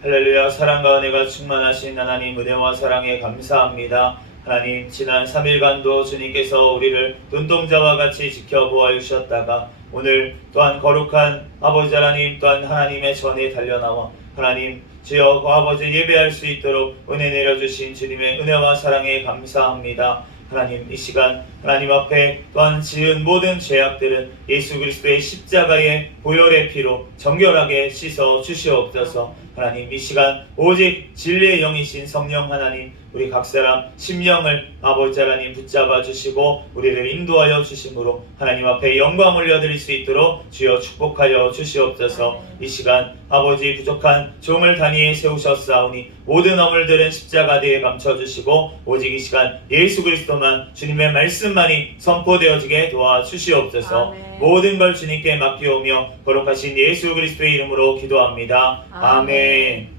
할렐루야. 사랑과 은혜가 충만하신 하나님, 은혜와 사랑에 감사합니다. 하나님, 지난 3일간도 주님께서 우리를 눈동자와 같이 지켜보아 주셨다가 오늘 또한 거룩한 아버지 하나님, 또한 하나님의 전에 달려나와 하나님 주여 그 아버지 예배할 수 있도록 은혜 내려주신 주님의 은혜와 사랑에 감사합니다. 하나님, 이 시간 하나님 앞에 또한 지은 모든 죄악들은 예수 그리스도의 십자가의 보혈의 피로 정결하게 씻어 주시옵소서. 하나님, 이 시간 오직 진리의 영이신 성령 하나님, 우리 각 사람 심령을 아버지 하나님 붙잡아 주시고 우리를 인도하여 주심으로 하나님 앞에 영광 올려드릴 수 있도록 주여 축복하여 주시옵소서. 이 시간 아버지 부족한 종을 단위에 세우셨사오니 모든 어물들은 십자가대에 감춰주시고 오직 이 시간 예수 그리스도만 주님의 말씀만이 선포되어지게 도와주시옵소서. 모든 걸 주님께 맡기오며 거룩하신 예수 그리스도의 이름으로 기도합니다. 아멘.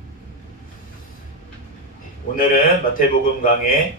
오늘은 마태복음 강의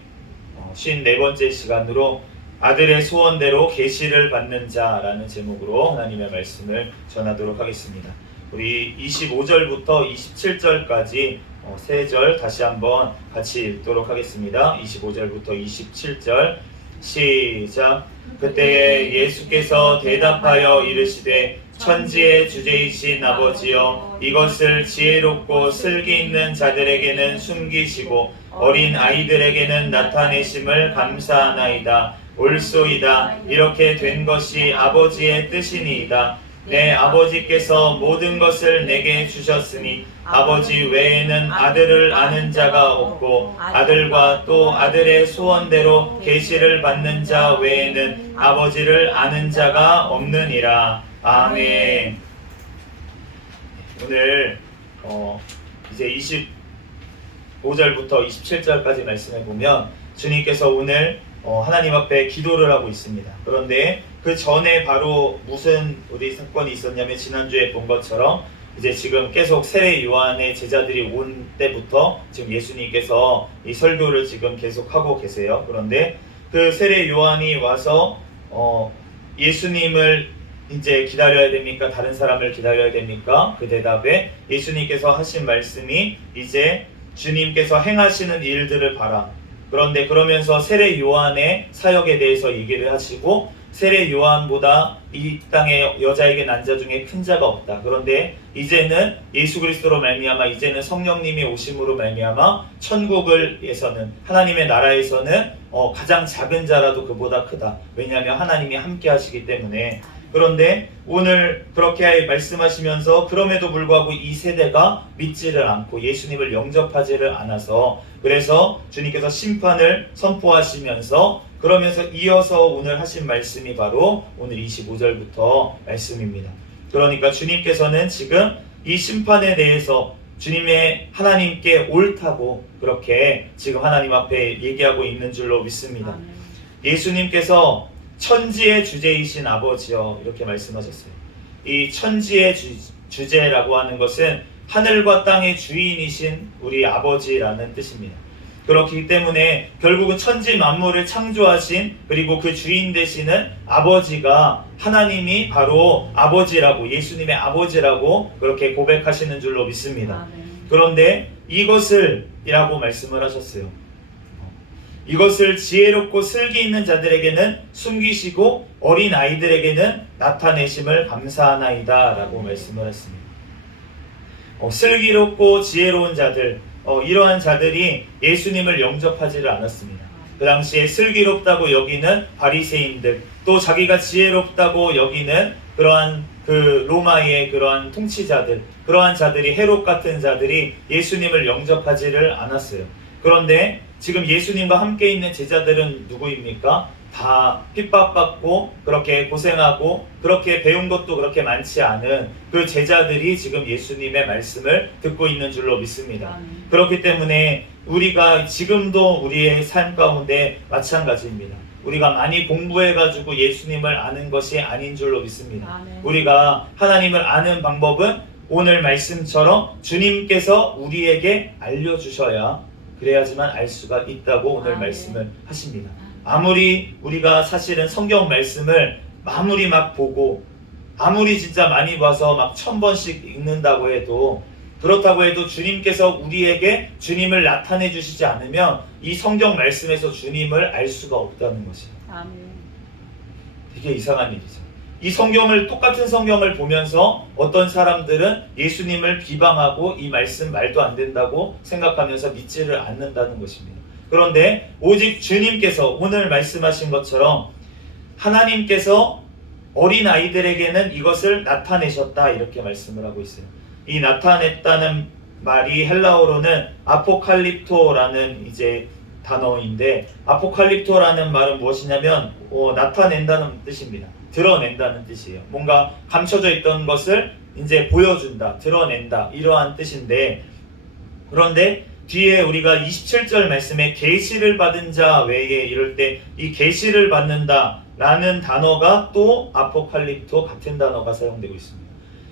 54번째 시간으로 아들의 소원대로 계시를 받는 자라는 제목으로 하나님의 말씀을 전하도록 하겠습니다. 우리 25절부터 27절까지 세 절 다시 한번 같이 읽도록 하겠습니다. 25절부터 27절 시작. 그때에 예수께서 대답하여 이르시되 천지의 주제이신 아버지여, 이것을 지혜롭고 슬기 있는 자들에게는 숨기시고 어린 아이들에게는 나타내심을 감사하나이다. 옳소이다. 이렇게 된 것이 아버지의 뜻이니이다. 내 아버지께서 모든 것을 내게 주셨으니 아버지 외에는 아들을 아는 자가 없고 아들과 또 아들의 소원대로 계시를 받는 자 외에는 아버지를 아는 자가 없느니라. 아멘. 오늘 이제 25절부터 27절까지 말씀해 보면 주님께서 오늘 하나님 앞에 기도를 하고 있습니다. 그런데 그 전에 바로 무슨 우리 사건이 있었냐면 지난주에 본 것처럼 이제 지금 계속 세례 요한의 제자들이 온 때부터 지금 예수님께서 이 설교를 지금 계속 하고 계세요. 그런데 그 세례 요한이 와서 예수님을 이제 기다려야 됩니까? 다른 사람을 기다려야 됩니까? 그 대답에 예수님께서 하신 말씀이 이제 주님께서 행하시는 일들을 봐라. 그런데 그러면서 세례 요한의 사역에 대해서 얘기를 하시고 세례 요한보다 이 땅에 여자에게 난 자 중에 큰 자가 없다. 그런데 이제는 예수 그리스도로 말미암아 이제는 성령님이 오심으로 말미암아 천국에서는 하나님의 나라에서는 가장 작은 자라도 그보다 크다. 왜냐하면 하나님이 함께 하시기 때문에. 그런데 오늘 그렇게 말씀하시면서 그럼에도 불구하고 이 세대가 믿지를 않고 예수님을 영접하지를 않아서 그래서 주님께서 심판을 선포하시면서 그러면서 이어서 오늘 하신 말씀이 바로 오늘 25절부터 말씀입니다. 그러니까 주님께서는 지금 이 심판에 대해서 주님의 하나님께 옳다고 그렇게 지금 하나님 앞에 얘기하고 있는 줄로 믿습니다. 예수님께서 천지의 주제이신 아버지여 이렇게 말씀하셨어요. 이 천지의 주제라고 하는 것은 하늘과 땅의 주인이신 우리 아버지라는 뜻입니다. 그렇기 때문에 결국은 천지 만물을 창조하신 그리고 그 주인 되시는 아버지가 하나님이 바로 아버지라고 예수님의 아버지라고 그렇게 고백하시는 줄로 믿습니다. 그런데 이것을 이라고 말씀을 하셨어요. 이것을 지혜롭고 슬기 있는 자들에게는 숨기시고 어린 아이들에게는 나타내심을 감사하나이다 라고 말씀을 했습니다. 슬기롭고 지혜로운 자들 이러한 자들이 예수님을 영접하지를 않았습니다. 그 당시에 슬기롭다고 여기는 바리새인들 또 자기가 지혜롭다고 여기는 그러한 그 로마의 그러한 통치자들 그러한 자들이 헤롯 같은 자들이 예수님을 영접하지를 않았어요. 그런데 지금 예수님과 함께 있는 제자들은 누구입니까? 다 핍박받고 그렇게 고생하고 그렇게 배운 것도 그렇게 많지 않은 그 제자들이 지금 예수님의 말씀을 듣고 있는 줄로 믿습니다. 그렇기 때문에 우리가 지금도 우리의 삶 가운데 마찬가지입니다. 우리가 많이 공부해가지고 예수님을 아는 것이 아닌 줄로 믿습니다. 우리가 하나님을 아는 방법은 오늘 말씀처럼 주님께서 우리에게 알려주셔야 그래야지만 알 수가 있다고 오늘 말씀을 하십니다. 아무리 우리가 사실은 성경 말씀을 아무리 막 보고 아무리 진짜 많이 봐서 막 1000번씩 읽는다고 해도 그렇다고 해도 주님께서 우리에게 주님을 나타내 주시지 않으면 이 성경 말씀에서 주님을 알 수가 없다는 것이에요. 아멘. 되게 이상한 일이죠. 이 성경을, 똑같은 성경을 보면서 어떤 사람들은 예수님을 비방하고 이 말씀 말도 안 된다고 생각하면서 믿지를 않는다는 것입니다. 그런데 오직 주님께서 오늘 말씀하신 것처럼 하나님께서 어린 아이들에게는 이것을 나타내셨다, 이렇게 말씀을 하고 있어요. 이 나타냈다는 말이 헬라어로는 아포칼립토라는 이제 단어인데, 아포칼립토라는 말은 무엇이냐면 나타낸다는 뜻입니다. 드러낸다는 뜻이에요. 뭔가 감춰져 있던 것을 이제 보여준다, 드러낸다, 이러한 뜻인데, 그런데 뒤에 우리가 27절 말씀에 계시를 받은 자 외에 이럴 때 이 계시를 받는다 라는 단어가 또 아포칼립토 같은 단어가 사용되고 있습니다.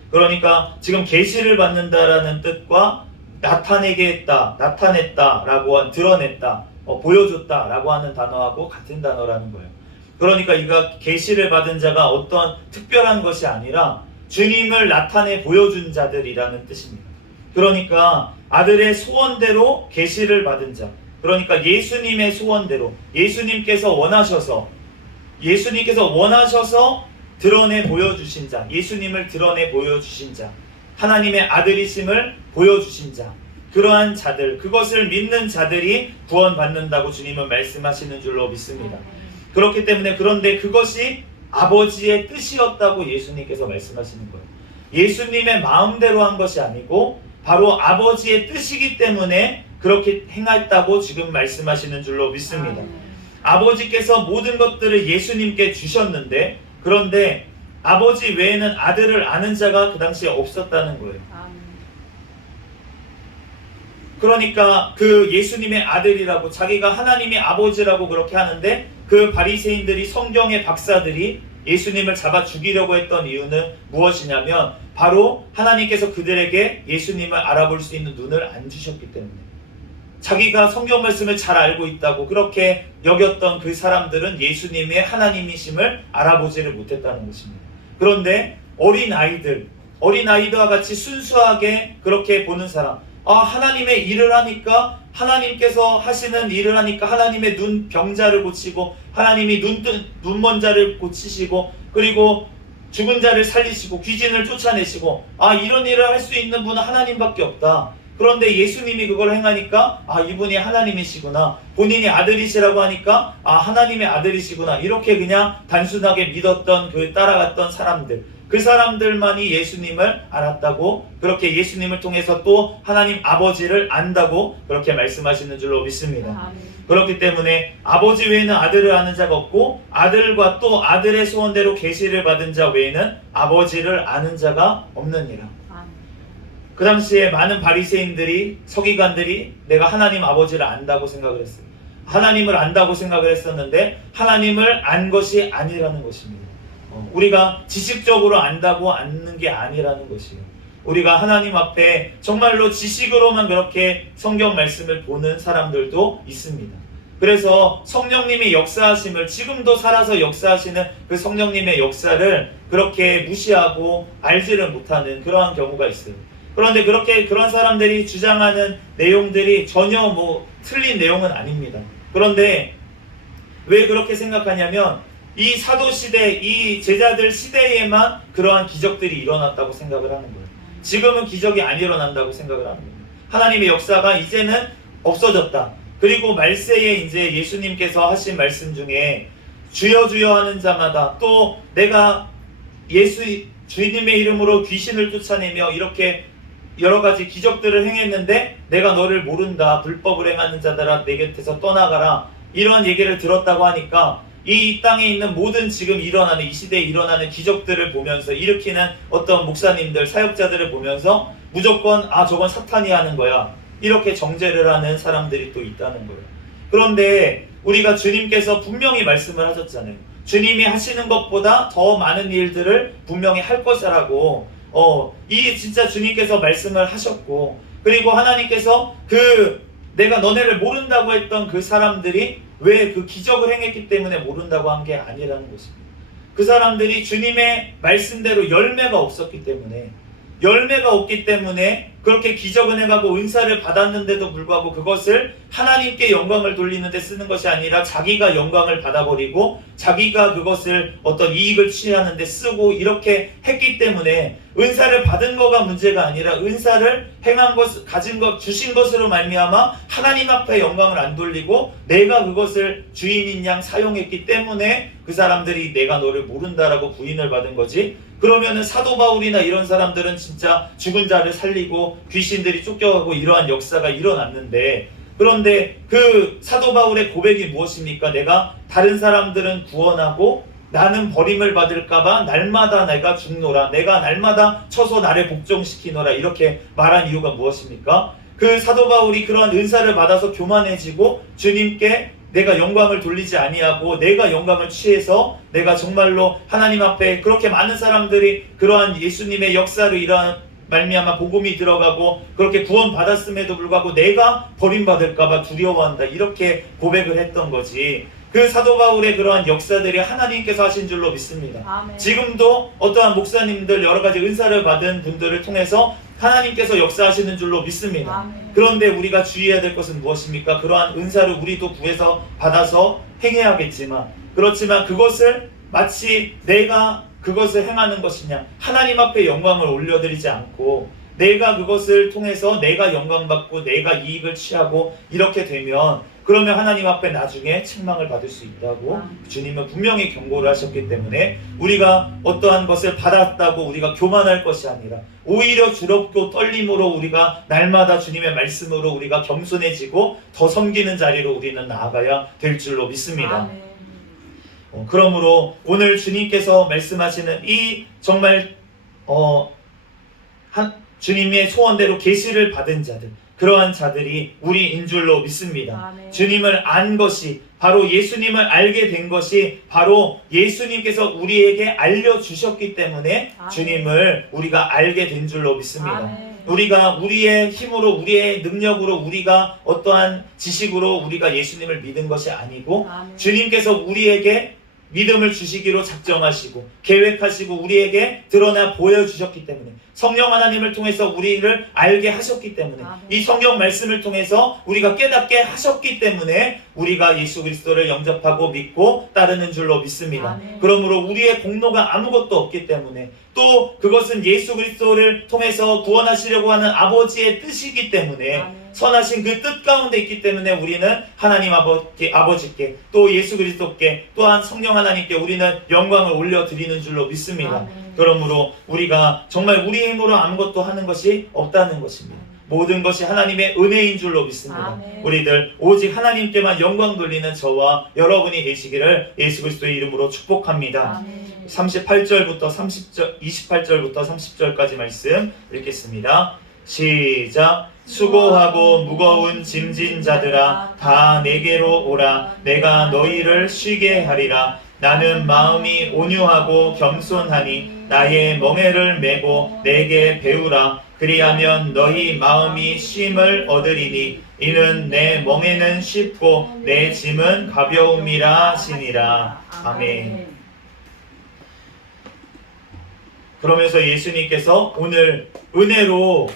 그러니까 지금 계시를 받는다라는 뜻과 나타내게 했다, 나타냈다 라고, 드러냈다, 보여줬다 라고 하는 단어하고 같은 단어라는 거예요. 그러니까 이가 계시를 받은 자가 어떤 특별한 것이 아니라 주님을 나타내 보여준 자들이라는 뜻입니다. 그러니까 아들의 소원대로 계시를 받은 자, 그러니까 예수님의 소원대로 예수님께서 원하셔서 드러내 보여주신 자, 예수님을 드러내 보여주신 자, 하나님의 아들이심을 보여주신 자, 그러한 자들, 그것을 믿는 자들이 구원받는다고 주님은 말씀하시는 줄로 믿습니다. 그렇기 때문에, 그런데 그것이 아버지의 뜻이었다고 예수님께서 말씀하시는 거예요. 예수님의 마음대로 한 것이 아니고 바로 아버지의 뜻이기 때문에 그렇게 행했다고 지금 말씀하시는 줄로 믿습니다. 아버지께서 모든 것들을 예수님께 주셨는데, 그런데 아버지 외에는 아들을 아는 자가 그 당시에 없었다는 거예요. 그러니까 그 예수님의 아들이라고, 자기가 하나님의 아버지라고 그렇게 하는데, 그 바리새인들이, 성경의 박사들이 예수님을 잡아 죽이려고 했던 이유는 무엇이냐면 바로 하나님께서 그들에게 예수님을 알아볼 수 있는 눈을 안 주셨기 때문에, 자기가 성경 말씀을 잘 알고 있다고 그렇게 여겼던 그 사람들은 예수님의 하나님이심을 알아보지를 못했다는 것입니다. 그런데 어린아이들과 같이 순수하게 그렇게 보는 사람, 하나님의 일을 하니까, 하나님께서 하시는 일을 하니까 하나님의 병자를 고치고, 하나님이 눈먼 자를 고치시고, 그리고 죽은 자를 살리시고, 귀신을 쫓아내시고, 이런 일을 할 수 있는 분은 하나님밖에 없다. 그런데 예수님이 그걸 행하니까 이분이 하나님이시구나, 본인이 아들이시라고 하니까 하나님의 아들이시구나, 이렇게 그냥 단순하게 믿었던, 따라갔던 사람들, 그 사람들만이 예수님을 알았다고, 그렇게 예수님을 통해서 또 하나님 아버지를 안다고 그렇게 말씀하시는 줄로 믿습니다. 그렇기 때문에 아버지 외에는 아들을 아는 자가 없고, 아들과 또 아들의 소원대로 계시를 받은 자 외에는 아버지를 아는 자가 없느니라. 그 당시에 많은 바리새인들이, 서기관들이 내가 하나님 아버지를 안다고 생각을 했어요. 하나님을 안다고 생각을 했었는데 하나님을 안 것이 아니라는 것입니다. 우리가 지식적으로 안다고 아는 게 아니라는 것이에요. 우리가 하나님 앞에 정말로 지식으로만 그렇게 성경 말씀을 보는 사람들도 있습니다. 그래서 성령님의 역사하심을, 지금도 살아서 역사하시는 그 성령님의 역사를 그렇게 무시하고 알지를 못하는 그러한 경우가 있어요. 그런데 그런 사람들이 주장하는 내용들이 전혀 틀린 내용은 아닙니다. 그런데 왜 그렇게 생각하냐면 이 사도시대, 이 제자들 시대에만 그러한 기적들이 일어났다고 생각을 하는 거예요. 지금은 기적이 안 일어난다고 생각을 하는 거예요. 하나님의 역사가 이제는 없어졌다. 그리고 말세에 이제 예수님께서 하신 말씀 중에 주여 주여 하는 자마다, 또 내가 주님의 이름으로 귀신을 쫓아내며 이렇게 여러 가지 기적들을 행했는데 내가 너를 모른다, 불법을 행하는 자들아 내 곁에서 떠나가라, 이런 얘기를 들었다고 하니까 이 땅에 있는 모든 지금 일어나는, 이 시대에 일어나는 기적들을 보면서, 일으키는 어떤 목사님들, 사역자들을 보면서 무조건 저건 사탄이 하는 거야, 이렇게 정죄를 하는 사람들이 또 있다는 거예요. 그런데 우리가 주님께서 분명히 말씀을 하셨잖아요. 주님이 하시는 것보다 더 많은 일들을 분명히 할 것이라고, 이 진짜 주님께서 말씀을 하셨고, 그리고 하나님께서 내가 너네를 모른다고 했던 그 사람들이 왜 그 기적을 행했기 때문에 모른다고 한 게 아니라는 것입니다. 그 사람들이 주님의 말씀대로 열매가 없기 때문에 그렇게 기적 은혜가고 은사를 받았는데도 불구하고 그것을 하나님께 영광을 돌리는 데 쓰는 것이 아니라 자기가 영광을 받아버리고 자기가 그것을 어떤 이익을 취하는 데 쓰고 이렇게 했기 때문에 은사를 받은 거가 문제가 아니라 은사를 행한 것, 가진 것, 주신 것으로 말미암아 하나님 앞에 영광을 안 돌리고 내가 그것을 주인인 양 사용했기 때문에 그 사람들이 내가 너를 모른다라고 부인을 받은 거지. 그러면은 사도 바울이나 이런 사람들은 진짜 죽은 자를 살리고 귀신들이 쫓겨가고 이러한 역사가 일어났는데, 그런데 그 사도 바울의 고백이 무엇입니까? 내가 다른 사람들은 구원하고 나는 버림을 받을까봐 날마다 내가 죽노라, 내가 날마다 쳐서 나를 복종시키노라, 이렇게 말한 이유가 무엇입니까? 그 사도 바울이 그러한 은사를 받아서 교만해지고 주님께 내가 영광을 돌리지 아니하고 내가 영광을 취해서 내가 정말로 하나님 앞에 그렇게 많은 사람들이 그러한 예수님의 역사로 이러한 말미암아 복음이 들어가고 그렇게 구원받았음에도 불구하고 내가 버림받을까봐 두려워한다, 이렇게 고백을 했던 거지. 그 사도 바울의 그러한 역사들이 하나님께서 하신 줄로 믿습니다. 아멘. 지금도 어떠한 목사님들 여러 가지 은사를 받은 분들을 통해서 하나님께서 역사하시는 줄로 믿습니다. 아멘. 그런데 우리가 주의해야 될 것은 무엇입니까? 그러한 은사를 우리도 구해서 받아서 행해야겠지만, 그렇지만 그것을 마치 내가 그것을 행하는 것이냐, 하나님 앞에 영광을 올려드리지 않고 내가 그것을 통해서 내가 영광받고 내가 이익을 취하고 이렇게 되면, 그러면 하나님 앞에 나중에 책망을 받을 수 있다고 주님은 분명히 경고를 하셨기 때문에 우리가 어떠한 것을 받았다고 우리가 교만할 것이 아니라 오히려 두렵고 떨림으로 우리가 날마다 주님의 말씀으로 우리가 겸손해지고 더 섬기는 자리로 우리는 나아가야 될 줄로 믿습니다. 그러므로 오늘 주님께서 말씀하시는 이 정말 주님의 소원대로 계시를 받은 자들, 그러한 자들이 우리인 줄로 믿습니다. 아멘. 주님을 안 것이, 바로 예수님을 알게 된 것이 바로 예수님께서 우리에게 알려주셨기 때문에 아멘. 주님을 우리가 알게 된 줄로 믿습니다. 아멘. 우리가 우리의 힘으로, 우리의 능력으로, 우리가 어떠한 지식으로 우리가 예수님을 믿은 것이 아니고 아멘. 주님께서 우리에게 믿음을 주시기로 작정하시고 계획하시고 우리에게 드러나 보여주셨기 때문에, 성령 하나님을 통해서 우리를 알게 하셨기 때문에, 아멘. 이 성경 말씀을 통해서 우리가 깨닫게 하셨기 때문에 우리가 예수 그리스도를 영접하고 믿고 따르는 줄로 믿습니다. 아멘. 그러므로 우리의 공로가 아무것도 없기 때문에, 또 그것은 예수 그리스도를 통해서 구원하시려고 하는 아버지의 뜻이기 때문에, 아멘. 선하신 그 뜻 가운데 있기 때문에 우리는 하나님 아버지께 또 예수 그리스도께 또한 성령 하나님께 우리는 영광을 올려드리는 줄로 믿습니다. 아멘. 그러므로 우리가 정말 우리 힘으로 아무것도 하는 것이 없다는 것입니다. 모든 것이 하나님의 은혜인 줄로 믿습니다. 아멘. 우리들 오직 하나님께만 영광 돌리는 저와 여러분이 되시기를 예수 그리스도의 이름으로 축복합니다. 아멘. 38절부터 30절, 28절부터 30절까지 말씀 읽겠습니다. 시작. 수고하고 무거운 짐진 자들아 다 내게로 오라. 내가 너희를 쉬게 하리라. 나는 마음이 온유하고 겸손하니 나의 멍에를 메고 내게 배우라. 그리하면 너희 마음이 쉼을 얻으리니 이는 내 멍에는 쉽고 내 짐은 가벼움이라 하시니라. 아멘. 그러면서 예수님께서 오늘 은혜로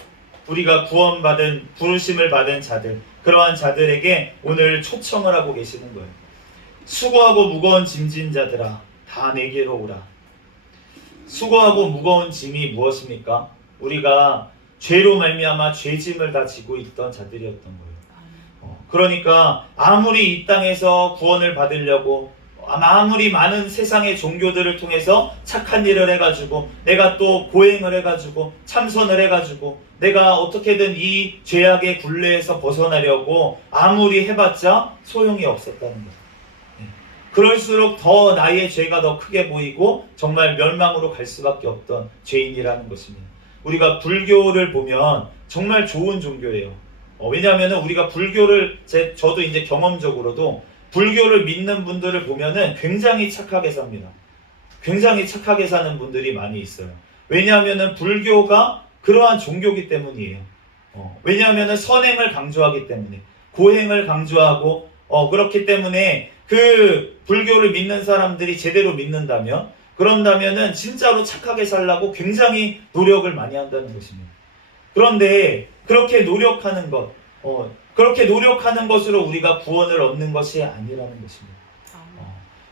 우리가 구원받은, 부르심을 받은 자들, 그러한 자들에게 오늘 초청을 하고 계시는 거예요. 수고하고 무거운 짐진 자들아 다 내게로 오라. 수고하고 무거운 짐이 무엇입니까? 우리가 죄로 말미암아 죄짐을 다 지고 있던 자들이었던 거예요. 그러니까 아무리 이 땅에서 구원을 받으려고 아무리 많은 세상의 종교들을 통해서 착한 일을 해가지고 내가 또 고행을 해가지고 참선을 해가지고 내가 어떻게든 이 죄악의 굴레에서 벗어나려고 아무리 해봤자 소용이 없었다는 거예요. 그럴수록 더 나의 죄가 더 크게 보이고 정말 멸망으로 갈 수밖에 없던 죄인이라는 것입니다. 우리가 불교를 보면 정말 좋은 종교예요. 왜냐하면 우리가 불교를 저도 이제 경험적으로도 불교를 믿는 분들을 보면은 굉장히 착하게 삽니다. 굉장히 착하게 사는 분들이 많이 있어요. 왜냐하면 불교가 그러한 종교기 때문이에요. 왜냐하면 선행을 강조하기 때문에, 고행을 강조하고 그렇기 때문에 그 불교를 믿는 사람들이 제대로 믿는다면, 그런다면은 진짜로 착하게 살라고 굉장히 노력을 많이 한다는 것입니다. 그런데 그렇게 노력하는 것, 그렇게 노력하는 것으로 우리가 구원을 얻는 것이 아니라는 것입니다.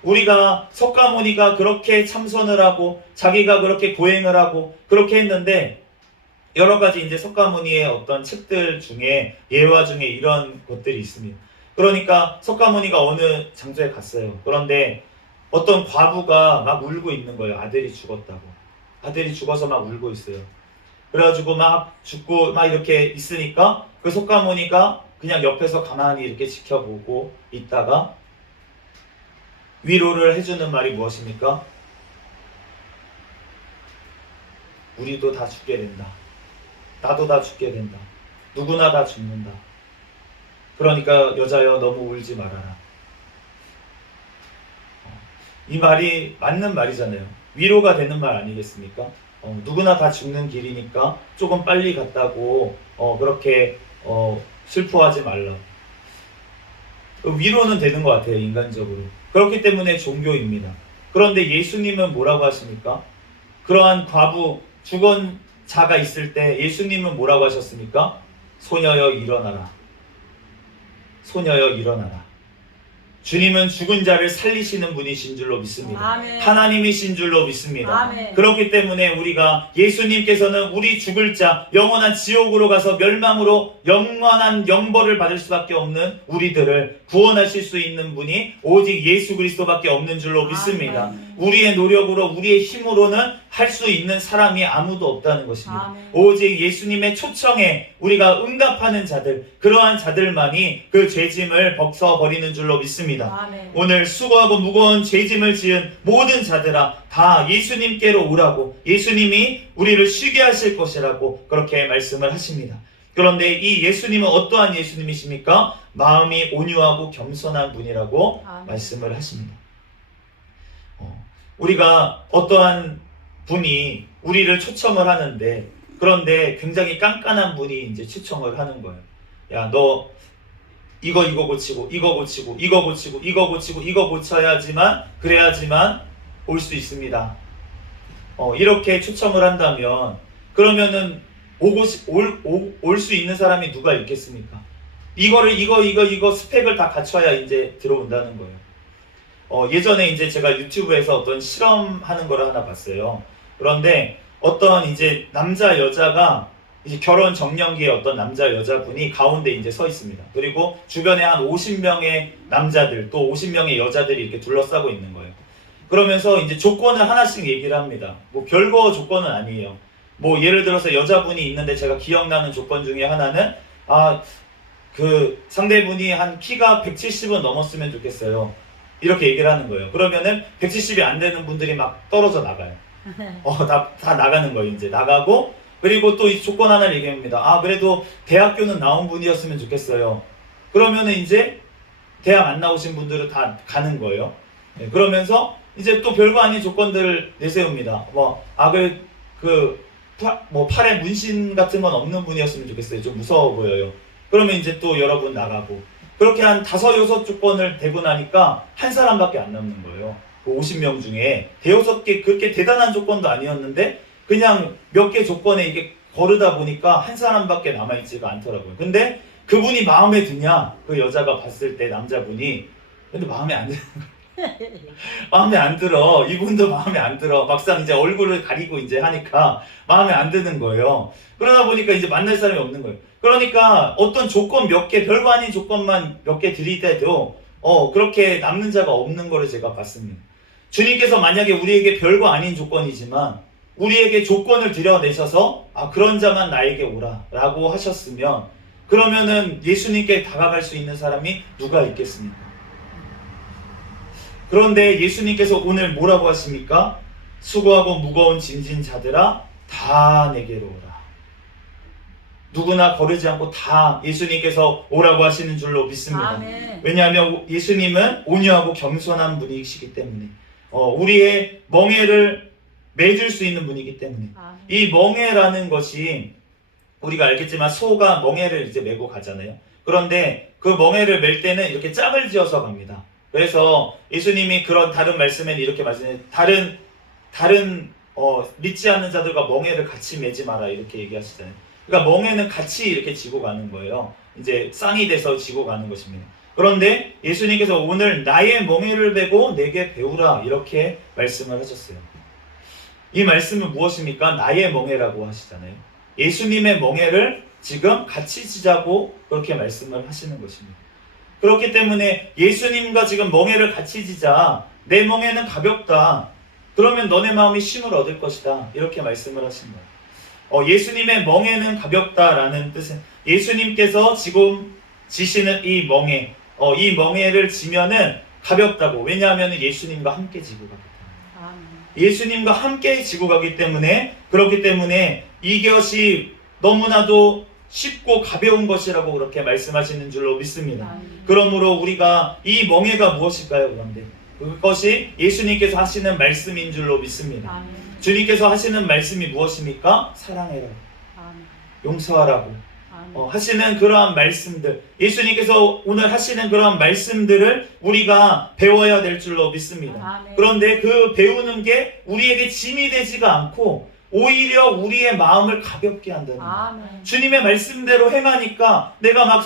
우리가 석가모니가 그렇게 참선을 하고 자기가 그렇게 고행을 하고 그렇게 했는데 여러 가지 이제 석가모니의 어떤 책들 중에 예화 중에 이런 것들이 있습니다. 그러니까 석가모니가 어느 장소에 갔어요. 그런데 어떤 과부가 막 울고 있는 거예요. 아들이 죽었다고. 아들이 죽어서 막 울고 있어요. 그래가지고 막 죽고 막 이렇게 있으니까 그 석가모니가 그냥 옆에서 가만히 이렇게 지켜보고 있다가 위로를 해주는 말이 무엇입니까? 우리도 다 죽게 된다. 나도 다 죽게 된다. 누구나 다 죽는다. 그러니까 여자여 너무 울지 말아라. 이 말이 맞는 말이잖아요. 위로가 되는 말 아니겠습니까? 누구나 다 죽는 길이니까 조금 빨리 갔다고 그렇게 슬퍼하지 말라. 위로는 되는 것 같아요. 인간적으로. 그렇기 때문에 종교입니다. 그런데 예수님은 뭐라고 하십니까? 그러한 과부 죽은 자가 있을 때 예수님은 뭐라고 하셨습니까? 소녀여 일어나라. 소녀여 일어나라. 주님은 죽은 자를 살리시는 분이신 줄로 믿습니다. 아멘. 하나님이신 줄로 믿습니다. 아멘. 그렇기 때문에 우리가 예수님께서는 우리 죽을 자 영원한 지옥으로 가서 멸망으로 영원한 영벌을 받을 수밖에 없는 우리들을 구원하실 수 있는 분이 오직 예수 그리스도밖에 없는 줄로 믿습니다. 아멘. 우리의 노력으로 우리의 힘으로는 할 수 있는 사람이 아무도 없다는 것입니다. 아멘. 오직 예수님의 초청에 우리가 응답하는 자들, 그러한 자들만이 그 죄짐을 벗어버리는 줄로 믿습니다. 아멘. 오늘 수고하고 무거운 죄짐을 지은 모든 자들아 다 예수님께로 오라고, 예수님이 우리를 쉬게 하실 것이라고 그렇게 말씀을 하십니다. 그런데 이 예수님은 어떠한 예수님이십니까? 마음이 온유하고 겸손한 분이라고 아멘. 말씀을 하십니다. 우리가 어떠한 분이 우리를 초청을 하는데, 그런데 굉장히 깐깐한 분이 이제 초청을 하는 거예요. 야, 너 이거 고치고 이거 고치고 이거 고치고 이거 고치고 이거 고쳐야지만, 그래야지만 올 수 있습니다. 이렇게 초청을 한다면 그러면은 올 수 있는 사람이 누가 있겠습니까? 이거를 이거 스펙을 다 갖춰야 이제 들어온다는 거예요. 예전에 이제 제가 유튜브에서 어떤 실험하는 거를 하나 봤어요. 그런데 어떤 이제 남자 여자가 이제 결혼 정년기에 어떤 남자 여자분이 가운데 이제 서 있습니다. 그리고 주변에 한 50명의 남자들 또 50명의 여자들이 이렇게 둘러싸고 있는 거예요. 그러면서 이제 조건을 하나씩 얘기를 합니다. 뭐 별거 조건은 아니에요. 뭐 예를 들어서 여자분이 있는데 제가 기억나는 조건 중에 하나는 그 상대분이 한 키가 170은 넘었으면 좋겠어요. 이렇게 얘기를 하는 거예요. 그러면은 170이 안 되는 분들이 막 떨어져 나가요. 다 나가는 거예요. 이제 나가고, 그리고 또 이 조건 하나를 얘기합니다. 그래도 대학교는 나온 분이었으면 좋겠어요. 그러면은 이제 대학 안 나오신 분들은 다 가는 거예요. 네, 그러면서 이제 또 별거 아닌 조건들을 내세웁니다. 팔에 문신 같은 건 없는 분이었으면 좋겠어요. 좀 무서워 보여요. 그러면 이제 또 여러분 나가고, 그렇게 한 5, 6 조건을 대고 나니까 한 사람밖에 안 남는 거예요. 그 50명 중에 5-6개 그렇게 대단한 조건도 아니었는데 그냥 몇 개 조건에 이게 거르다 보니까 한 사람밖에 남아있지가 않더라고요. 근데 그분이 마음에 드냐? 그 여자가 봤을 때 남자분이, 근데 마음에 안 드는 거예요. 마음에 안 들어. 이분도 마음에 안 들어. 막상 이제 얼굴을 가리고 이제 하니까 마음에 안 드는 거예요. 그러다 보니까 이제 만날 사람이 없는 거예요. 그러니까 어떤 조건 몇 개, 별거 아닌 조건만 몇 개 들이대도 그렇게 남는 자가 없는 거를 제가 봤습니다. 주님께서 만약에 우리에게 별거 아닌 조건이지만 우리에게 조건을 들여내셔서 그런 자만 나에게 오라 라고 하셨으면, 그러면은 예수님께 다가갈 수 있는 사람이 누가 있겠습니까? 그런데 예수님께서 오늘 뭐라고 하십니까? 수고하고 무거운 짐진 자들아 다 내게로 오라. 누구나 거르지 않고 다 예수님께서 오라고 하시는 줄로 믿습니다. 아멘. 왜냐하면 예수님은 온유하고 겸손한 분이시기 때문에, 우리의 멍에를 매줄 수 있는 분이기 때문에. 아멘. 이 멍에라는 것이 우리가 알겠지만 소가 멍에를 이제 메고 가잖아요. 그런데 그 멍에를 멜 때는 이렇게 짝을 지어서 갑니다. 그래서 예수님이 그런 다른 말씀에는 이렇게 말씀해요. 다른 믿지 않는 자들과 멍에를 같이 매지 마라 이렇게 얘기하시잖아요. 그러니까 멍에는 같이 이렇게 지고 가는 거예요. 이제 쌍이 돼서 지고 가는 것입니다. 그런데 예수님께서 오늘 나의 멍에를 베고 내게 배우라 이렇게 말씀을 하셨어요. 이 말씀은 무엇입니까? 나의 멍에라고 하시잖아요. 예수님의 멍에를 지금 같이 지자고 그렇게 말씀을 하시는 것입니다. 그렇기 때문에 예수님과 지금 멍에를 같이 지자. 내 멍에는 가볍다. 그러면 너네 마음이 쉼을 얻을 것이다. 이렇게 말씀을 하신 거예요. 예수님의 멍에는 가볍다라는 뜻은 예수님께서 지금 지시는 이 멍에, 이 멍에를 지면은 가볍다고. 왜냐하면 예수님과 함께 지고 가기 때문에. 예수님과 함께 지고 가기 때문에, 그렇기 때문에 이것이 너무나도 쉽고 가벼운 것이라고 그렇게 말씀하시는 줄로 믿습니다. 그러므로 우리가 이 멍에가 무엇일까요? 그런데 그것이 예수님께서 하시는 말씀인 줄로 믿습니다. 주님께서 하시는 말씀이 무엇입니까? 사랑해라, 용서하라고 하시는 그러한 말씀들, 예수님께서 오늘 하시는 그러한 말씀들을 우리가 배워야 될 줄로 믿습니다. 그런데 그 배우는 게 우리에게 짐이 되지가 않고 오히려 우리의 마음을 가볍게 한다는 거예요. 주님의 말씀대로 행하니까 내가 막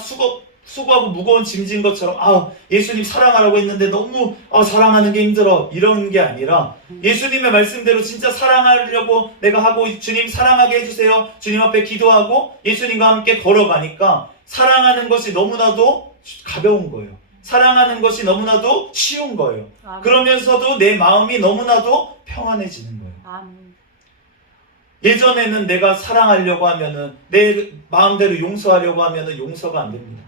수고하고 무거운 짐진 것처럼 예수님 사랑하라고 했는데 너무 사랑하는 게 힘들어 이런 게 아니라 예수님의 말씀대로 진짜 사랑하려고 내가 하고 주님 사랑하게 해주세요. 주님 앞에 기도하고 예수님과 함께 걸어가니까 사랑하는 것이 너무나도 가벼운 거예요. 사랑하는 것이 너무나도 쉬운 거예요. 그러면서도 내 마음이 너무나도 평안해지는 거예요. 예전에는 내가 사랑하려고 하면은 내 마음대로 용서하려고 하면은 용서가 안 됩니다.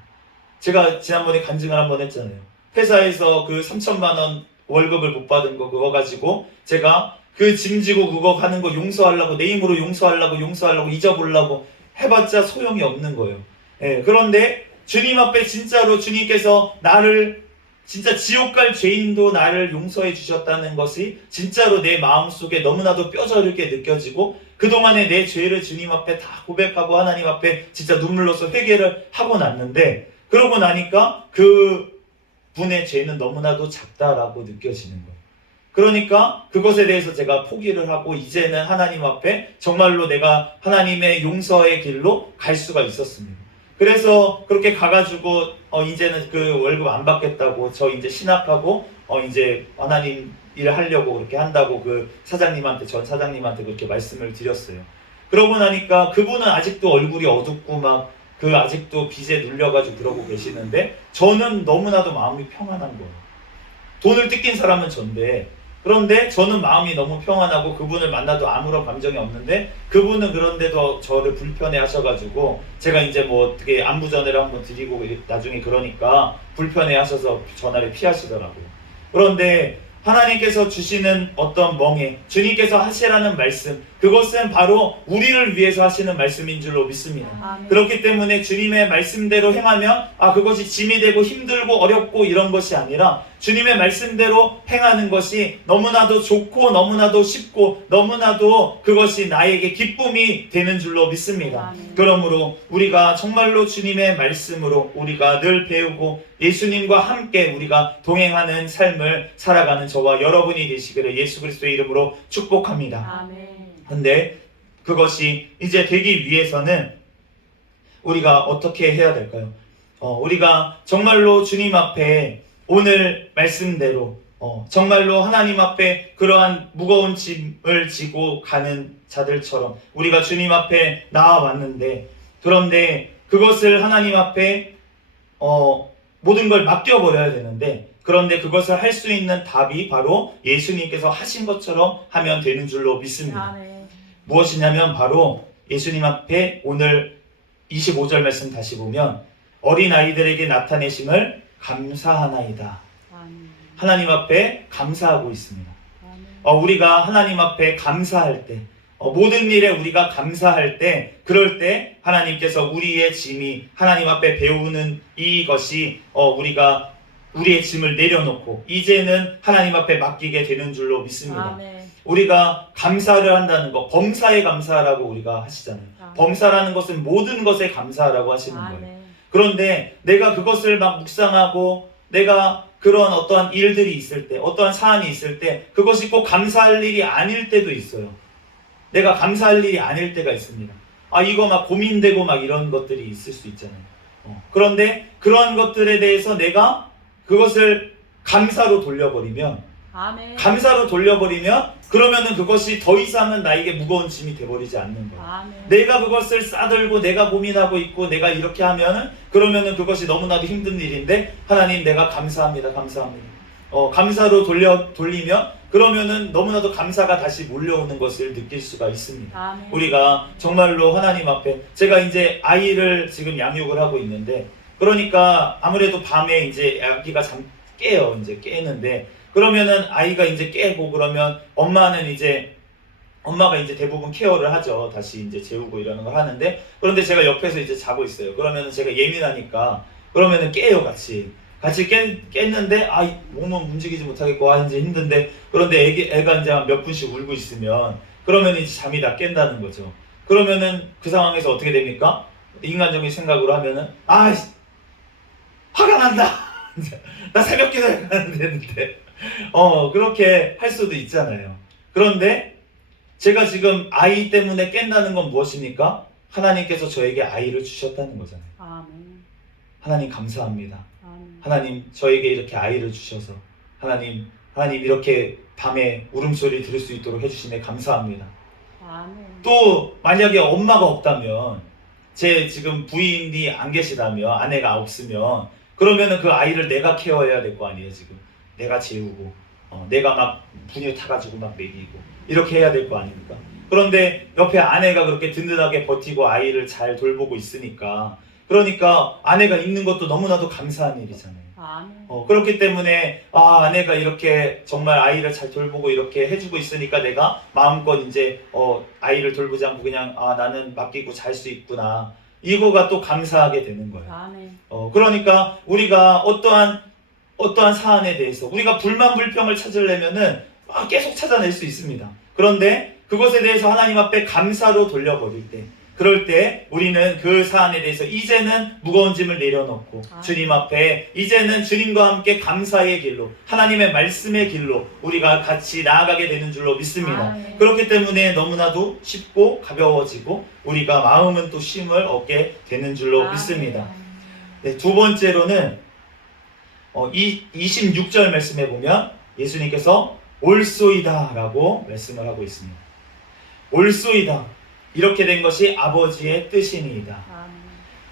제가 지난번에 간증을 한번 했잖아요. 회사에서 그 3천만 원 월급을 못 받은 거 그거 가지고 제가 그 짐지고 그거 가는 거 용서하려고 내 힘으로 용서하려고 잊어보려고 해봤자 소용이 없는 거예요. 그런데 주님 앞에 진짜로 주님께서 나를 진짜 지옥 갈 죄인도 나를 용서해 주셨다는 것이 진짜로 내 마음속에 너무나도 뼈저리게 느껴지고 그동안의 내 죄를 주님 앞에 다 고백하고 하나님 앞에 진짜 눈물로서 회개를 하고 났는데 그러고 나니까 그 분의 죄는 너무나도 작다라고 느껴지는 거예요. 그러니까 그것에 대해서 제가 포기를 하고 이제는 하나님 앞에 정말로 내가 하나님의 용서의 길로 갈 수가 있었습니다. 그래서 그렇게 가가지고 이제는 그 월급 안 받겠다고 저 이제 신학하고 이제 하나님 일을 하려고 그렇게 한다고 그 사장님한테 전 사장님한테 그렇게 말씀을 드렸어요. 그러고 나니까 그분은 아직도 얼굴이 어둡고 막 그 아직도 빚에 눌려가지고 그러고 계시는데 저는 너무나도 마음이 평안한 거예요. 돈을 뜯긴 사람은 전데 그런데 저는 마음이 너무 평안하고 그분을 만나도 아무런 감정이 없는데 그분은 그런데도 저를 불편해 하셔가지고 제가 이제 뭐 어떻게 안부 전화를 한번 드리고 나중에 그러니까 불편해 하셔서 전화를 피하시더라고요. 그런데 하나님께서 주시는 어떤 멍에 주님께서 하시라는 말씀 그것은 바로 우리를 위해서 하시는 말씀인 줄로 믿습니다. 그렇기 때문에 주님의 말씀대로 행하면 그것이 짐이 되고 힘들고 어렵고 이런 것이 아니라 주님의 말씀대로 행하는 것이 너무나도 좋고 너무나도 쉽고 너무나도 그것이 나에게 기쁨이 되는 줄로 믿습니다. 그러므로 우리가 정말로 주님의 말씀으로 우리가 늘 배우고 예수님과 함께 우리가 동행하는 삶을 살아가는 저와 여러분이 되시기를 예수 그리스도의 이름으로 축복합니다. 근데 그것이 이제 되기 위해서는 우리가 어떻게 해야 될까요? 우리가 정말로 주님 앞에 오늘 말씀대로 정말로 하나님 앞에 그러한 무거운 짐을 지고 가는 자들처럼 우리가 주님 앞에 나아왔는데 그런데 그것을 하나님 앞에 모든 걸 맡겨버려야 되는데 그런데 그것을 할 수 있는 답이 바로 예수님께서 하신 것처럼 하면 되는 줄로 믿습니다. 무엇이냐면 바로 예수님 앞에 오늘 25절 말씀 다시 보면 어린아이들에게 나타내심을 감사하나이다. 하나님 앞에 감사하고 있습니다. 우리가 하나님 앞에 감사할 때 모든 일에 우리가 감사할 때 그럴 때 하나님께서 우리의 짐이 하나님 앞에 배우는 이것이 우리가 우리의 짐을 내려놓고 이제는 하나님 앞에 맡기게 되는 줄로 믿습니다. 우리가 감사를 한다는 거 범사에 감사라고 우리가 하시잖아요. 범사라는 것은 모든 것에 감사라고 하시는 거예요. 그런데 내가 그것을 막 묵상하고 내가 그런 어떠한 일들이 있을 때 어떠한 사안이 있을 때 그것이 꼭 감사할 일이 아닐 때도 있어요. 내가 감사할 일이 아닐 때가 있습니다. 이거 막 고민되고 막 이런 것들이 있을 수 있잖아요. 그런데 그런 것들에 대해서 내가 그것을 감사로 돌려버리면, 아멘. 그러면은 그것이 더 이상은 나에게 무거운 짐이 돼버리지 않는 거예요. 아멘. 내가 그것을 싸들고 내가 고민하고 있고 내가 이렇게 하면은, 그러면은 그것이 너무나도 힘든 일인데, 하나님 내가 감사합니다. 감사로 돌리면 그러면은 너무나도 감사가 다시 몰려오는 것을 느낄 수가 있습니다. 아멘. 우리가 정말로 하나님 앞에, 제가 이제 아이를 지금 양육을 하고 있는데, 그러니까 아무래도 밤에 이제 아기가 깨요. 이제 깨는데, 그러면은 아이가 이제 깨고 그러면 엄마가 이제 대부분 케어를 하죠. 다시 이제 재우고 이러는 걸 하는데, 그런데 제가 옆에서 이제 자고 있어요. 그러면은 제가 예민하니까 그러면은 깨요. 같이 깼는데 몸은 움직이지 못하겠고 이제 힘든데, 그런데 애가 이제 몇 분씩 울고 있으면 그러면 이제 잠이 다 깬다는 거죠. 그러면은 그 상황에서 어떻게 됩니까? 인간적인 생각으로 하면은 화가 난다. 나 새벽 기도해야 되는데 그렇게 할 수도 있잖아요. 그런데 제가 지금 아이 때문에 깬다는 건 무엇입니까? 하나님께서 저에게 아이를 주셨다는 거잖아요. 아멘. 하나님 감사합니다. 아멘. 하나님 저에게 이렇게 아이를 주셔서 하나님 이렇게 밤에 울음소리 들을 수 있도록 해주시네 감사합니다. 아멘. 또 만약에 엄마가 없다면, 제 지금 부인이 안 계시다면, 아내가 없으면, 그러면은 그 아이를 내가 케어해야 될 거 아니에요. 지금 내가 재우고 내가 막 분유 타가지고 막 먹이고 이렇게 해야 될 거 아닙니까? 그런데 옆에 아내가 그렇게 든든하게 버티고 아이를 잘 돌보고 있으니까, 그러니까 아내가 있는 것도 너무나도 감사한 일이잖아요. 아멘. 그렇기 때문에 아내가 이렇게 정말 아이를 잘 돌보고 이렇게 해주고 있으니까 내가 마음껏 이제 아이를 돌보지 않고 그냥 나는 맡기고 잘 수 있구나, 이거가 또 감사하게 되는 거예요. 아멘. 그러니까 우리가 어떠한 사안에 대해서 우리가 불만 불평을 찾으려면은 계속 찾아낼 수 있습니다. 그런데 그것에 대해서 하나님 앞에 감사로 돌려버릴 때, 그럴 때 우리는 그 사안에 대해서 이제는 무거운 짐을 내려놓고 주님 앞에 이제는 주님과 함께 감사의 길로, 하나님의 말씀의 길로 우리가 같이 나아가게 되는 줄로 믿습니다. 그렇기 때문에 너무나도 쉽고 가벼워지고 우리가 마음은 또 쉼을 얻게 되는 줄로 믿습니다. 네, 두 번째로는 26절 말씀에 보면 예수님께서 올소이다 라고 말씀을 하고 있습니다. 올소이다, 이렇게 된 것이 아버지의 뜻이니이다.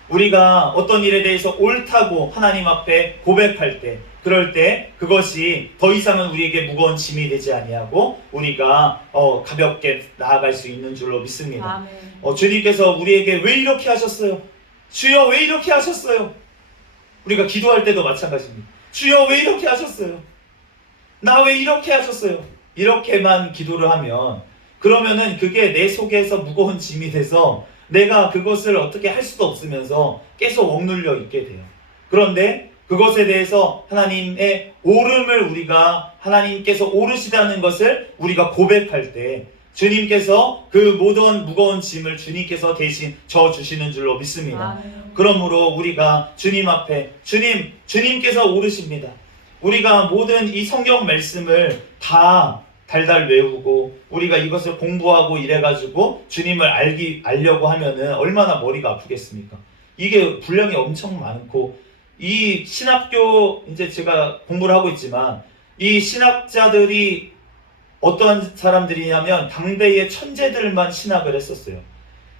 우리가 어떤 일에 대해서 옳다고 하나님 앞에 고백할 때, 그럴 때 그것이 더 이상은 우리에게 무거운 짐이 되지 아니하고 우리가 가볍게 나아갈 수 있는 줄로 믿습니다. 주님께서 우리에게 왜 이렇게 하셨어요? 주여 왜 이렇게 하셨어요? 우리가 기도할 때도 마찬가지입니다. 주여 왜 이렇게 하셨어요? 나 왜 이렇게 하셨어요? 이렇게만 기도를 하면, 그러면은 그게 내 속에서 무거운 짐이 돼서 내가 그것을 어떻게 할 수도 없으면서 계속 억눌려 있게 돼요. 그런데 그것에 대해서 하나님의 옳음을 우리가, 하나님께서 옳으시다는 것을 우리가 고백할 때 주님께서 그 모든 무거운 짐을 주님께서 대신 져주시는 줄로 믿습니다. 그러므로 우리가 주님 앞에, 주님께서 옳으십니다. 우리가 모든 이 성경 말씀을 다 달달 외우고 우리가 이것을 공부하고 이래가지고 주님을 알려고 하면은 얼마나 머리가 아프겠습니까? 이게 분량이 엄청 많고, 이 신학교, 이제 제가 공부를 하고 있지만 이 신학자들이 어떤 사람들이냐면 당대의 천재들만 신학을 했었어요.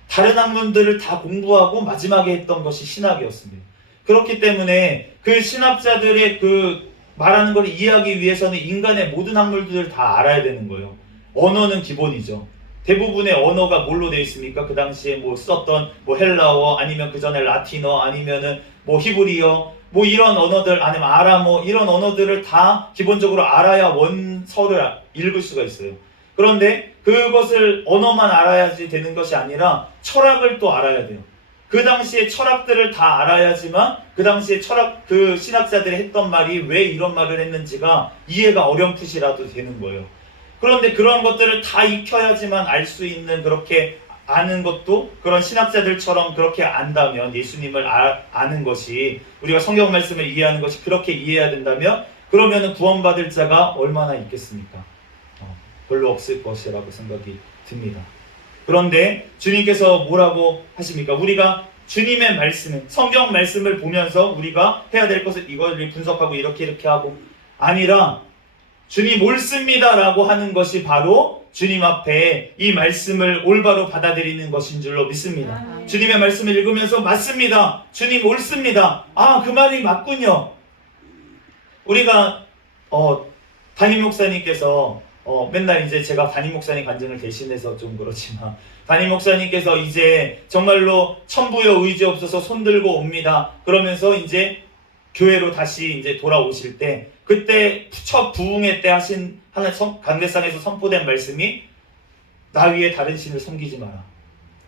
다른 학문들을 다 공부하고 마지막에 했던 것이 신학이었습니다. 그렇기 때문에 그 신학자들의 그 말하는 걸 이해하기 위해서는 인간의 모든 학문들을 다 알아야 되는 거예요. 언어는 기본이죠. 대부분의 언어가 뭘로 되어 있습니까? 그 당시에 썼던 헬라어, 아니면 그 전에 라틴어, 아니면은 히브리어, 이런 언어들, 아니면 아람어, 이런 언어들을 다 기본적으로 알아야 원서를 읽을 수가 있어요. 그런데 그것을 언어만 알아야지 되는 것이 아니라 철학을 또 알아야 돼요. 그 당시에 철학들을 다 알아야지만 그 당시에 그 신학자들이 했던 말이 왜 이런 말을 했는지가 이해가 어렴풋이라도 되는 거예요. 그런데 그런 것들을 다 익혀야지만 알 수 있는, 그렇게 아는 것도 그런 신학자들처럼 그렇게 안다면, 예수님을 아는 것이, 우리가 성경 말씀을 이해하는 것이 그렇게 이해해야 된다면, 그러면은 구원받을 자가 얼마나 있겠습니까? 별로 없을 것이라고 생각이 듭니다. 그런데 주님께서 뭐라고 하십니까? 우리가 주님의 말씀을, 성경 말씀을 보면서 우리가 해야 될 것을 이걸 분석하고 이렇게 하고 아니라 주님 옳습니다 라고 하는 것이 바로 주님 앞에 이 말씀을 올바로 받아들이는 것인 줄로 믿습니다. 주님의 말씀을 읽으면서 맞습니다. 주님 옳습니다. 아, 그 말이 맞군요. 우리가 담임 목사님께서 맨날 이제 제가 담임 목사님 간증을 대신해서 좀 그렇지만 담임 목사님께서 이제 정말로 천부여 의지 없어서 손들고 옵니다. 그러면서 이제 교회로 다시 이제 돌아오실 때 그때 첫 부흥회 때 하신 하나 강대상에서 선포된 말씀이 나 위에 다른 신을 섬기지 마라.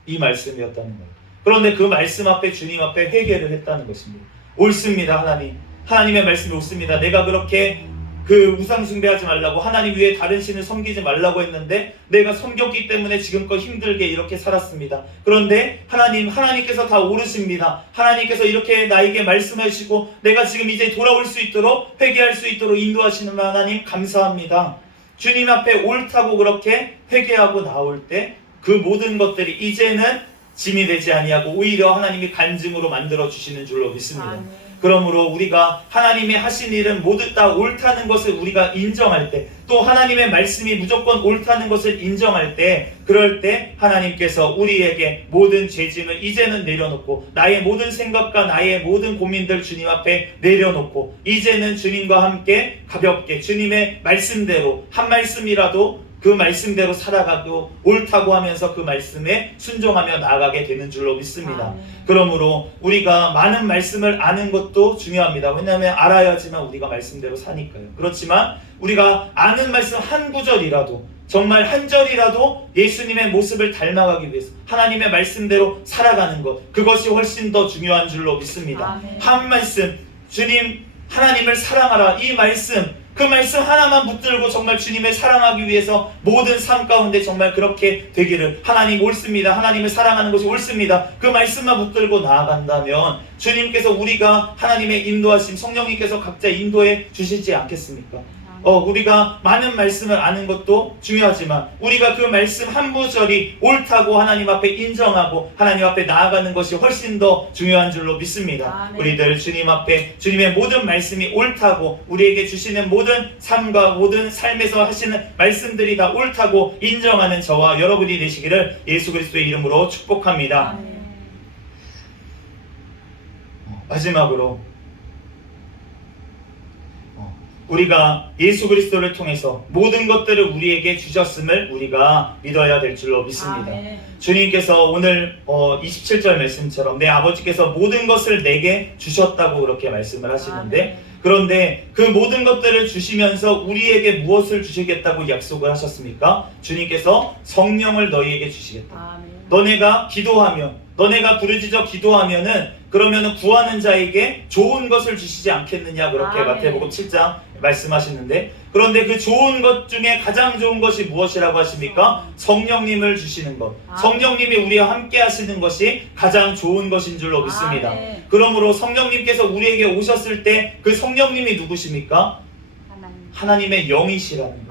이 말씀이었다는 거예요. 그런데 그 말씀 앞에 주님 앞에 회개를 했다는 것입니다. 옳습니다, 하나님. 하나님의 말씀이 옳습니다. 내가 그렇게 그 우상 숭배하지 말라고 하나님 위에 다른 신을 섬기지 말라고 했는데 내가 섬겼기 때문에 지금껏 힘들게 이렇게 살았습니다. 그런데 하나님께서 다 오르십니다. 하나님께서 이렇게 나에게 말씀하시고 내가 지금 이제 돌아올 수 있도록 회개할 수 있도록 인도하시는 하나님 감사합니다. 주님 앞에 옳다고 그렇게 회개하고 나올 때 그 모든 것들이 이제는 짐이 되지 아니하고 오히려 하나님이 간증으로 만들어 주시는 줄로 믿습니다. 그러므로 우리가 하나님이 하신 일은 모두 다 옳다는 것을 우리가 인정할 때, 또 하나님의 말씀이 무조건 옳다는 것을 인정할 때, 그럴 때 하나님께서 우리에게 모든 죄짐을 이제는 내려놓고 나의 모든 생각과 나의 모든 고민들 주님 앞에 내려놓고 이제는 주님과 함께 가볍게 주님의 말씀대로 한 말씀이라도 그 말씀대로 살아가고 옳다고 하면서 그 말씀에 순종하며 나아가게 되는 줄로 믿습니다. 그러므로 우리가 많은 말씀을 아는 것도 중요합니다. 왜냐하면 알아야지만 우리가 말씀대로 사니까요. 그렇지만 우리가 아는 말씀 한 구절이라도 정말 한 절이라도 예수님의 모습을 닮아가기 위해서 하나님의 말씀대로 살아가는 것, 그것이 훨씬 더 중요한 줄로 믿습니다. 한 말씀, 주님 하나님을 사랑하라, 이 말씀, 그 말씀 하나만 붙들고 정말 주님을 사랑하기 위해서 모든 삶 가운데 정말 그렇게 되기를, 하나님 옳습니다, 하나님을 사랑하는 것이 옳습니다, 그 말씀만 붙들고 나아간다면 주님께서 우리가 하나님의 인도하심, 성령님께서 각자 인도해 주시지 않겠습니까? 우리가 많은 말씀을 아는 것도 중요하지만 우리가 그 말씀 한 구절이 옳다고 하나님 앞에 인정하고 하나님 앞에 나아가는 것이 훨씬 더 중요한 줄로 믿습니다. 우리들 주님 앞에 주님의 모든 말씀이 옳다고, 우리에게 주시는 모든 삶과 모든 삶에서 하시는 말씀들이 다 옳다고 인정하는 저와 여러분이 되시기를 예수 그리스도의 이름으로 축복합니다. 마지막으로 우리가 예수 그리스도를 통해서 모든 것들을 우리에게 주셨음을 우리가 믿어야 될 줄로 믿습니다. 주님께서 오늘 27절 말씀처럼 내 아버지께서 모든 것을 내게 주셨다고 그렇게 말씀을 하시는데, 그런데 그 모든 것들을 주시면서 우리에게 무엇을 주시겠다고 약속을 하셨습니까? 주님께서 성령을 너희에게 주시겠다. 너네가 기도하면, 너네가 부르짖어 기도하면은 그러면은 구하는 자에게 좋은 것을 주시지 않겠느냐, 그렇게 마태복음 7장 말씀하시는데, 그런데 그 좋은 것 중에 가장 좋은 것이 무엇이라고 하십니까? 성령님을 주시는 것, 성령님이 우리와 함께 하시는 것이 가장 좋은 것인 줄로 믿습니다. 그러므로 성령님께서 우리에게 오셨을 때 그 성령님이 누구십니까? 하나님의 영이시라는 것.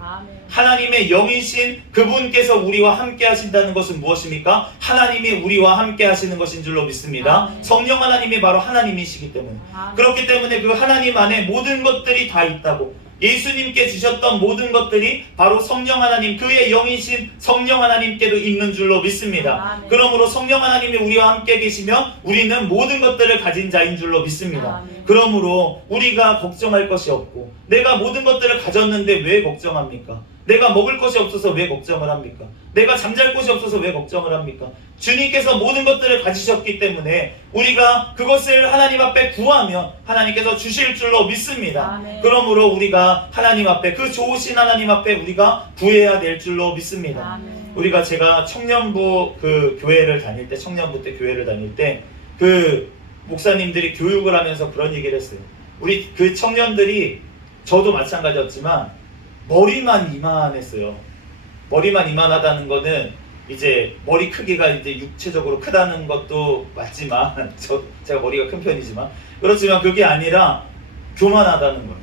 하나님의 영이신 그분께서 우리와 함께 하신다는 것은 무엇입니까? 하나님이 우리와 함께 하시는 것인 줄로 믿습니다. 성령 하나님이 바로 하나님이시기 때문에, 그렇기 때문에 그 하나님 안에 모든 것들이 다 있다고, 예수님께 주셨던 모든 것들이 바로 성령 하나님, 그의 영이신 성령 하나님께도 있는 줄로 믿습니다. 그러므로 성령 하나님이 우리와 함께 계시며 우리는 모든 것들을 가진 자인 줄로 믿습니다. 그러므로 우리가 걱정할 것이 없고, 내가 모든 것들을 가졌는데 왜 걱정합니까? 내가 먹을 것이 없어서 왜 걱정을 합니까? 내가 잠잘 곳이 없어서 왜 걱정을 합니까? 주님께서 모든 것들을 가지셨기 때문에 우리가 그것을 하나님 앞에 구하면 하나님께서 주실 줄로 믿습니다. 그러므로 우리가 하나님 앞에, 그 좋으신 하나님 앞에 우리가 구해야 될 줄로 믿습니다. 우리가 제가 청년부 그 교회를 다닐 때, 청년부 때 교회를 다닐 때 그 목사님들이 교육을 하면서 그런 얘기를 했어요. 우리 그 청년들이, 저도 마찬가지였지만 머리만 이만했어요. 머리만 이만하다는 거는 이제 머리 크기가 이제 육체적으로 크다는 것도 맞지만 제가 머리가 큰 편이지만 그렇지만 그게 아니라 교만하다는 거예요.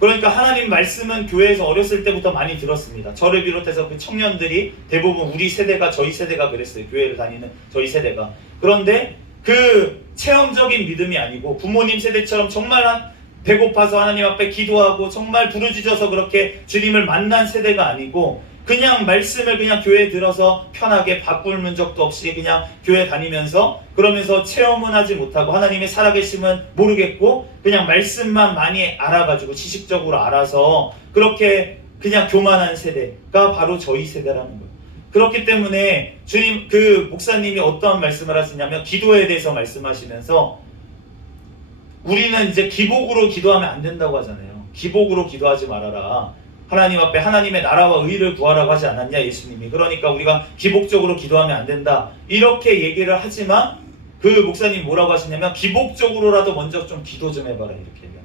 그러니까 하나님 말씀은 교회에서 어렸을 때부터 많이 들었습니다. 저를 비롯해서 그 청년들이 대부분 우리 세대가 저희 세대가 그랬어요. 교회를 다니는 저희 세대가. 그런데 그 체험적인 믿음이 아니고 부모님 세대처럼 정말 배고파서 하나님 앞에 기도하고 정말 부르짖어서 그렇게 주님을 만난 세대가 아니고 그냥 말씀을 그냥 교회에 들어서 편하게 바꿀 적도 없이 그냥 교회 다니면서 그러면서 체험은 하지 못하고 하나님의 살아계심은 모르겠고 그냥 말씀만 많이 알아가지고 지식적으로 알아서 그렇게 그냥 교만한 세대가 바로 저희 세대라는 거예요. 그렇기 때문에 주님 그 목사님이 어떠한 말씀을 하시냐면 기도에 대해서 말씀하시면서 우리는 이제 기복으로 기도하면 안 된다고 하잖아요. 기복으로 기도하지 말아라. 하나님 앞에 하나님의 나라와 의를 구하라고 하지 않았냐 예수님이. 그러니까 우리가 기복적으로 기도하면 안 된다 이렇게 얘기를 하지만 그 목사님 뭐라고 하시냐면 기복적으로라도 먼저 좀 기도 좀 해봐라 이렇게 얘기합니다.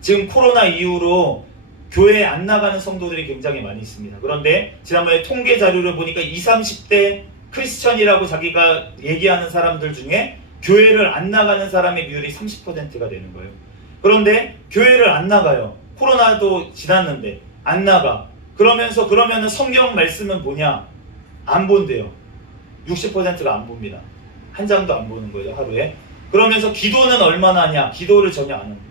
지금 코로나 이후로 교회에 안 나가는 성도들이 굉장히 많이 있습니다. 그런데 지난번에 통계 자료를 보니까 20, 30대 크리스천이라고 자기가 얘기하는 사람들 중에 교회를 안 나가는 사람의 비율이 30%가 되는 거예요. 그런데 교회를 안 나가요. 코로나도 지났는데 안 나가. 그러면은 성경 말씀은 뭐냐? 안 본대요. 60%가 안 봅니다. 한 장도 안 보는 거예요, 하루에. 그러면서 기도는 얼마나 하냐? 기도를 전혀 안 합니다.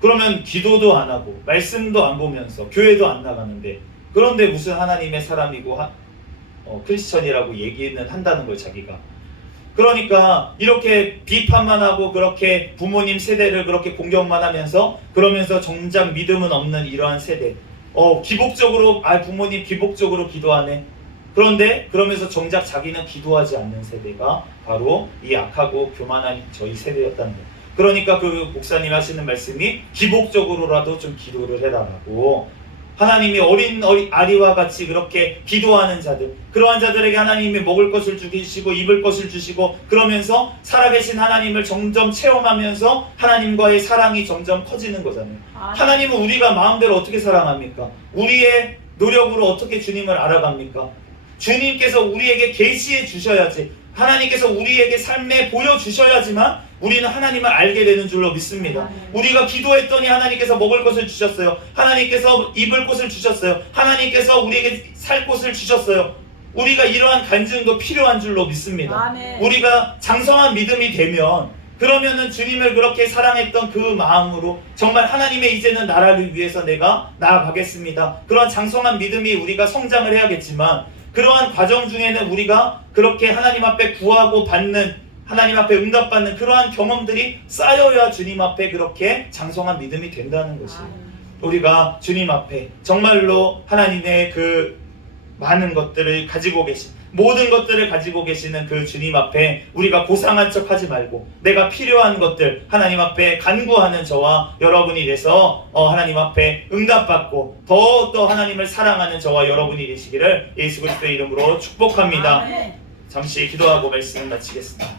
그러면 기도도 안 하고 말씀도 안 보면서 교회도 안 나가는데 그런데 무슨 하나님의 사람이고 크리스천이라고 얘기는 한다는 거예요, 자기가. 그러니까 이렇게 비판만 하고 그렇게 부모님 세대를 그렇게 공격만 하면서 그러면서 정작 믿음은 없는 이러한 세대. 기복적으로 부모님 기복적으로 기도하네. 그런데 그러면서 정작 자기는 기도하지 않는 세대가 바로 이 악하고 교만한 저희 세대였다는 거예요. 그러니까 그 목사님 하시는 말씀이 기복적으로라도 좀 기도를 해라라고. 하나님이 어린 아리와 같이 그렇게 기도하는 자들, 그러한 자들에게 하나님이 먹을 것을 주시고 입을 것을 주시고 그러면서 살아계신 하나님을 점점 체험하면서 하나님과의 사랑이 점점 커지는 거잖아요. 하나님은 우리가 마음대로 어떻게 사랑합니까? 우리의 노력으로 어떻게 주님을 알아갑니까? 주님께서 우리에게 계시해 주셔야지, 하나님께서 우리에게 삶에 보여주셔야지만 우리는 하나님을 알게 되는 줄로 믿습니다. 우리가 기도했더니 하나님께서 먹을 것을 주셨어요. 하나님께서 입을 곳을 주셨어요. 하나님께서 우리에게 살 곳을 주셨어요. 우리가 이러한 간증도 필요한 줄로 믿습니다. 아멘. 우리가 장성한 믿음이 되면 그러면은 주님을 그렇게 사랑했던 그 마음으로 정말 하나님의 이제는 나라를 위해서 내가 나아가겠습니다. 그러한 장성한 믿음이 우리가 성장을 해야겠지만 그러한 과정 중에는 우리가 그렇게 하나님 앞에 구하고 받는, 하나님 앞에 응답받는 그러한 경험들이 쌓여야 주님 앞에 그렇게 장성한 믿음이 된다는 것이에요. 우리가 주님 앞에 정말로 하나님의 그 많은 것들을 가지고 계신, 모든 것들을 가지고 계시는 그 주님 앞에 우리가 고상한 척 하지 말고 내가 필요한 것들 하나님 앞에 간구하는 저와 여러분이 돼서 하나님 앞에 응답받고 더욱더 하나님을 사랑하는 저와 여러분이 되시기를 예수 그리스도의 이름으로 축복합니다. 아멘. 잠시 기도하고 말씀을 마치겠습니다.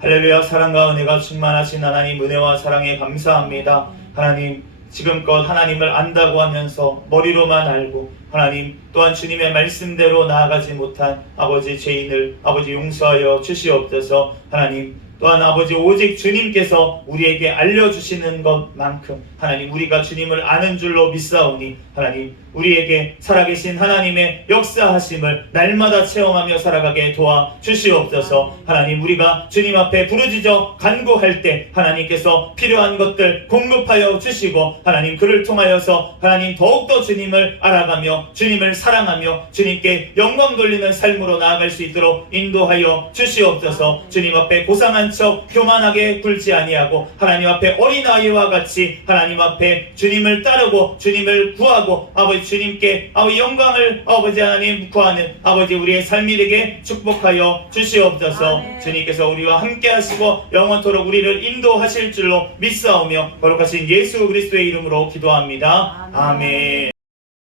할렐루야. 사랑과 은혜가 충만하신 하나님, 은혜와 사랑에 감사합니다. 하나님, 지금껏 하나님을 안다고 하면서 머리로만 알고 하나님 또한 주님의 말씀대로 나아가지 못한 아버지 죄인을 아버지 용서하여 주시옵소서. 하나님 또한 아버지 오직 주님께서 우리에게 알려주시는 것만큼 하나님 우리가 주님을 아는 줄로 믿사오니 하나님 우리에게 살아계신 하나님의 역사하심을 날마다 체험하며 살아가게 도와 주시옵소서. 하나님 우리가 주님 앞에 부르짖어 간구할 때 하나님께서 필요한 것들 공급하여 주시고 하나님 그를 통하여서 하나님 더욱더 주님을 알아가며 주님을 사랑하며 주님께 영광 돌리는 삶으로 나아갈 수 있도록 인도하여 주시옵소서. 주님 앞에 고상한 척 교만하게 굴지 아니하고 하나님 앞에 어린아이와 같이 하나님 앞에 주님을 따르고 주님을 구하고 아버지 주님께 아버지 영광을 아버지 하나님 구하는 아버지 우리의 삶이 되게 축복하여 주시옵소서. 아멘. 주님께서 우리와 함께 하시고 영원토록 우리를 인도하실 줄로 믿사오며 거룩하신 예수 그리스도의 이름으로 기도합니다. 아멘. 아멘.